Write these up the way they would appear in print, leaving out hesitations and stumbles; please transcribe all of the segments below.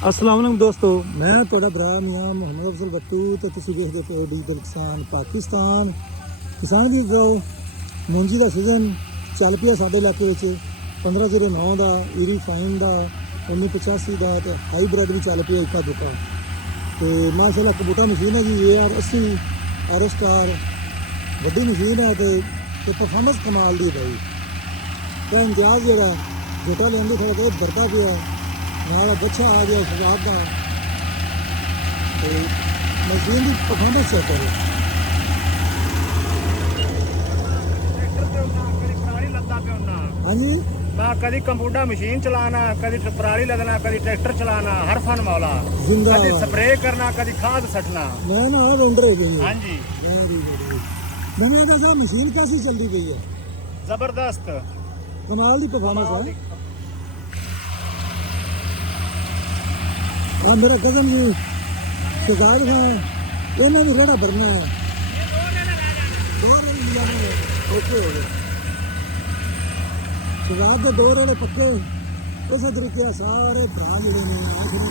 अस्सलाम वालेकुम दोस्तों, मैं ਤੁਹਾਡਾ ਭਰਾ ਮੀਆਂ ਮੁਹੰਮਦ ਅਫਜ਼ਲ ਬੱਤੂ ਤੇ ਤੁਸੀਂ ਦੇਖਦੇ ਪਏ ਹੋ ਡਿਜੀਟਲ ਕਿਸਾਨ ਪਾਕਿਸਤਾਨ। ਕਿਸਾਨ ਵੀ ਗਾਓ ਮੂੰਜੀ ਦਾ ਸੀਜ਼ਨ ਚੱਲ ਪਿਆ ਸਾਡੇ ਇਲਾਕੇ ਵਿੱਚ। 1509 ਦਾ ਈਰੀ ਫਾਈਨ ਦਾ 1985 ਦਾ ਤੇ ਹਾਈਬ੍ਰਿਡ ਵੀ ਚੱਲ ਪਿਆ ਇੱਕਾ ਦੁੱਕਾ। ਤੇ ਮਾਸ਼ਾਅੱਲਾ ਕਬੂਟਾ ਮਸ਼ੀਨ ਹੈ ਜੀ AR 80 ਆਰ ਸਟਾਰ ਵੱਡੀ ਮਸ਼ੀਨ ਹੈ ਤੇ ਪਰਫਾਰਮੈਂਸ ਕਮਾਲ ਦੀ ਭਾਈ। ਤੇ ਇੰਜਾਜ਼ ਜਿਹੜਾ ਜੋਟਾ ਲੈਂਦੇ ਥੋੜਾ ਬਹੁਤ ਵਰਤਾ ਪਿਆ ਨਾਲ ਬੱਚਾ ਆ ਗਿਆ ਸਵਾਦ ਦਾ ਤੇ ਮਸ਼ੀਨ ਦੀ ਪਰਫਾਰਮੈਂਸ ਚੈੱਕ ਕਰੋ। ਹਾਂਜੀ मैं कभी कंप्यूटर मशीन चलाना, कभी पराली लगना, कभी ट्रैक्टर चलाना, हर फन मौला। जिंदा कभी स्प्रे करना, कभी खाद सटना। मैं ना ऑलराउंडर हो गई। हाँ जी, मैंने कहा साहब मशीन कैसी चलती गई है? जबरदस्त कमाल की परफॉर्मेंस है। हाँ मेरा कदम जी शिकार था इन्हें भी रेड़ा भरना है। ओके हो गए शिकार के 2 रेड़े पक्के इस तरीके सारे भरा जोड़े ने आखिरी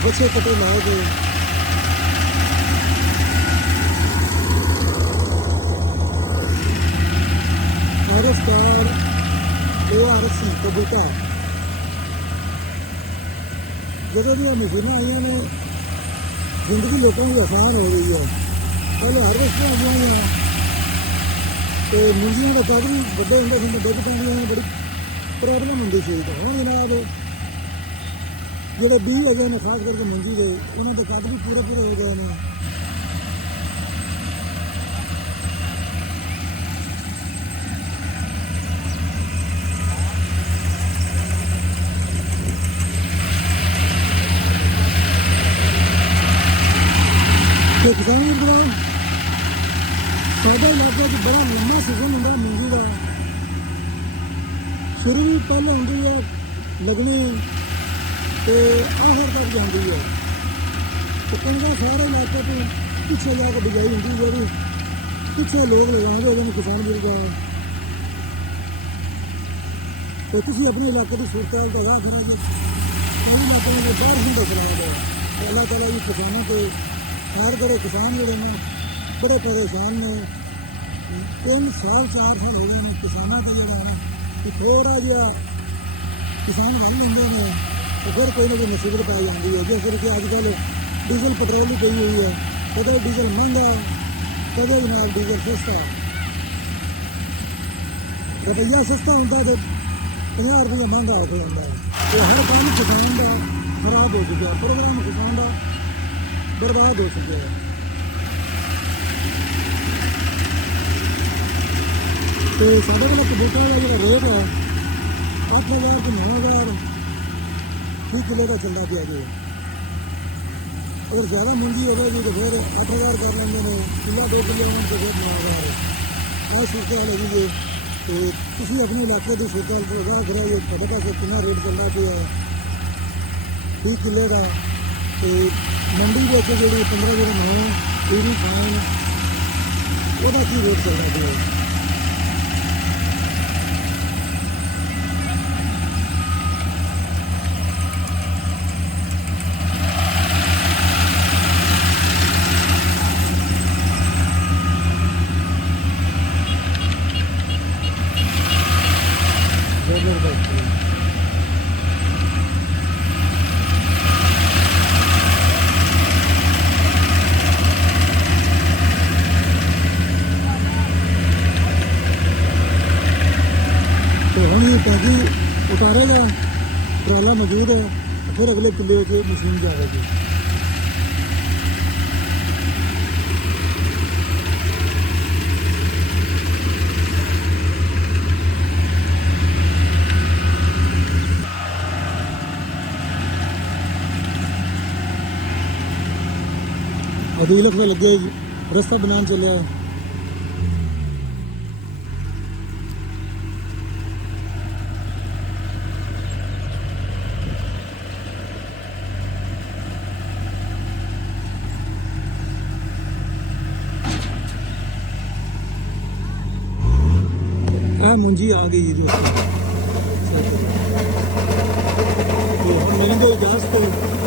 बच्चे कटे लाए गए। आरएसकार AR80 कबूटा ਜਦੋਂ ਦੀਆਂ ਮਸ਼ੀਨਾਂ ਆਈਆਂ ਨੇ ਜ਼ਿੰਦਗੀ ਲੋਕਾਂ ਦੀ ਆਸਾਨ ਹੋ ਗਈ ਹੈ। ਪਹਿਲੇ ਹਾਰਵੈਸਟਰਾਂ ਆਈਆਂ ਤੇ ਮੁੰਜੀਆਂ ਦਾ ਕੱਦ ਵੀ ਵੱਡੇ ਹੁੰਦੇ ਸੀ, ਦੁੱਧ ਪੈਂਦੀਆਂ ਬੜੀ ਪ੍ਰੋਬਲਮ ਹੁੰਦੀ ਸੀ। ਹੁਣ ਜਨਾਬ ਜਿਹੜੇ 20 ਹੈਗੇ ਨੇ ਖਾਸ ਕਰਕੇ ਮੁੰਜੀ ਦੇ ਉਹਨਾਂ ਦੇ ਕੱਦ ਵੀ ਪੂਰੇ ਹੋ ਗਏ ਨੇ। किसान बड़ा साढ़े इलाके बड़ा लम्बा सीजन होंगे मूंगी का। शुरू भी पहले होंगी है लगनी तो आखिर तक जाती है। तो कहीं सारे इलाके तो पिछले जाकर बिजाई होंगी जी पिछले लोग लगाने होते हैं किसान भी लगा। तो तुम अपने इलाके की सूरत हाल का राह करा जी कई इलाकों में बाहर ही दस रहा है। अल्लाह तला जी किसानों को हर बड़े किसान जोड़े ने बड़े परेशान ने 3 साल 4 साल हो गए हैं किसानों का जोड़ा कि थोड़ा जहा किसान नहीं लेंगे ने तो फिर कोई ना कोई मुसीबत पाई जाती है। जिस तरीके अजकल डीजल पेट्रोल भी पई हुई है, कदे डीजल महंगा कदे जनाब डीजल सस्ता। रुपया सस्ता होता तो 50 रुपये महंगा हो जाता है। तो हर काम किसान का खराब हो चुका है, प्रोग्राम किसान का बर्बाद हो चुके हैं। तो साढ़े वाला कबूतर का जो रेट है 8000 to 9000 फी किलो का चलता पिया जी। अगर ज़्यादा महंगी हो जाएगी तो फिर 8000 कर लेंगे ने किला 2 किलो में तो फिर 9000 है सूरत हाल है। तो किसी अपने इलाके की सूरत हाल पर आगाह कराइए थोड़े पास कितना रेट चलता पिया फी किलो का। तो मंडी जी 1509 ईरी फाइन वह की रेट चल रहा है? तो हम ये पैकी उतारेगा ट्राला मौजूद है फिर अगले किले से मशीन जाएगी। अदीलक में लगे रास्ता बनाने चलिया। मुंजी आ गई दोस्तों। तो हम मिलेंगे ਨਮਸਤੇ।